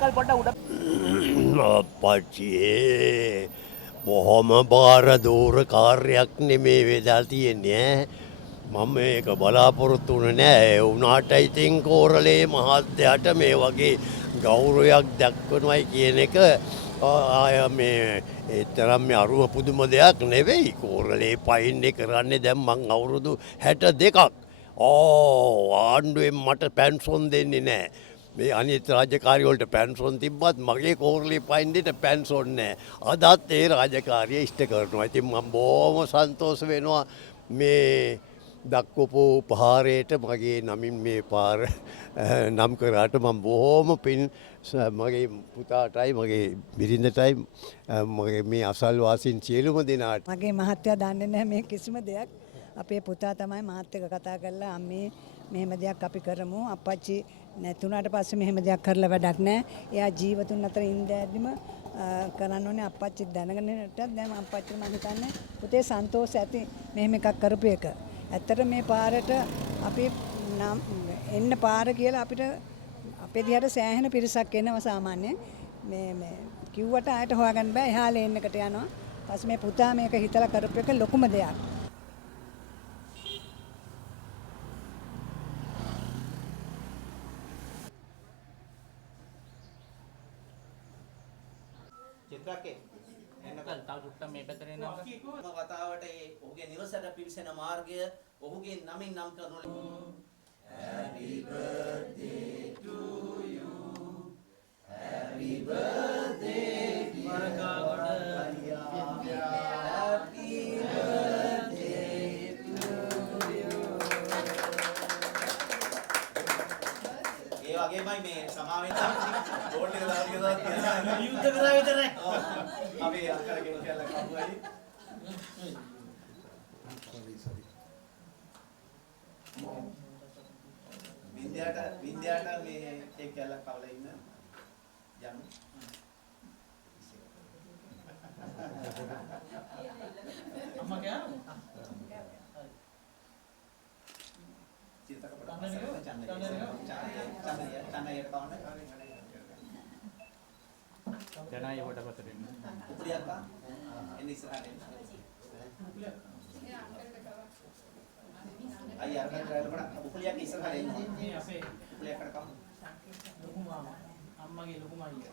Uncle පොඩ්ඩක් උඩ අපච්චියේ බොහොම බාර දූර කාර්යයක් නෙමේ වෙදා තියෙන්නේ මම ඒක බලාපොරොත්තු වුණේ නෑ ඒ වුණාට ඉතින් කෝරළේ මහත්තයාට මේ වගේ ගෞරවයක් දක්වනවයි කියන එක ආය මේ එතරම් මේ අරුම පුදුම දෙයක් නෙවෙයි කෝරළේ පයින්නේ කරන්නේ දැන් මං අවුරුදු 62ක් ආණ්ඩුවෙන් මට පැන්සොන් දෙන්නේ නෑ මේ අනිත් රාජකාරි වලට පැන්සොන් තිබ්බත් මගේ කෝරළේ පයින්නෙට පැන්සොන් නෑ. අදත් ඒ රාජකාරිය ඉෂ්ට කරනවා. ඉතින් මම බොහොම සන්තෝෂ වෙනවා මේ දක්වපු උපහාරයට මගේ නමින් මේ පාර නම් කරාට මම බොහොම පින් මගේ පුතාටයි මගේ බිරිඳටයි මගේ මේ අසල්වාසීන් සියලුම දෙනාට මගේ මහත්තයා දන්නේ නැහැ මේ කිසිම දෙයක්. අපේ පුතා තමයි මාත් එක්ක කතා කරලා අම්මේ මෙහෙම දෙයක් අපි කරමු. අප්පච්චි නැතුණාට පස්සේ මෙහෙම දෙයක් කරලා වැඩක් නැහැ. එයා ජීවතුන් අතර ඉඳද්දිම කරන්න ඕනේ අප්පච්චි දැනගෙනට දැන් අප්පච්චි මම හිතන්නේ පුතේ සන්තෝෂ ඇති මෙහෙම එකක් කරපු එක. ඇත්තට මේ පාරට අපි එන්න පාර කියලා අපිට අපේ දිහාට සෑහෙන පිරිසක් එනවා සාමාන්‍යයෙන්. මේ කිව්වට ආයට හොයාගන්න බෑ. එහා ලේන් එකට යනවා. ඊපස්සේ මේ පුතා මේක හිතලා කරපු එක ලොකුම දෙයක්. චිත්‍රකේ එන්නකල් තව සුට්ටක් මේ පැත්තට එනවා කතාවට ඒ ඔහුගේ නිවසට පිවිසෙන මාර්ගය ඔහුගේ නමින් නම් කරනු Happy birthday to you Happy birthday dear Happy birthday to you ඒ වගේමයි මේ සමාවෙන්න බෝඩ් එක දාලා කියලා යුද්ධ කරා විතරයි. අපි අක්කරගෙන කියලා කවුරුයි. වින්දයාට මේ ඒක කියලා කවලා ඉන්න යමු. අම්මා කියනවා. චිත්තක පොඩක් ජනයි කොට පතර එන්න. උපලියක් ආ එන්න ඉස්සරහට එන්න. අයියා අර කරලා උපලියක් ඉස්සරහට එන්න. මේ අපේ උපලියකට කම. ලොකු මාමා. අම්මගේ ලොකු මයියා.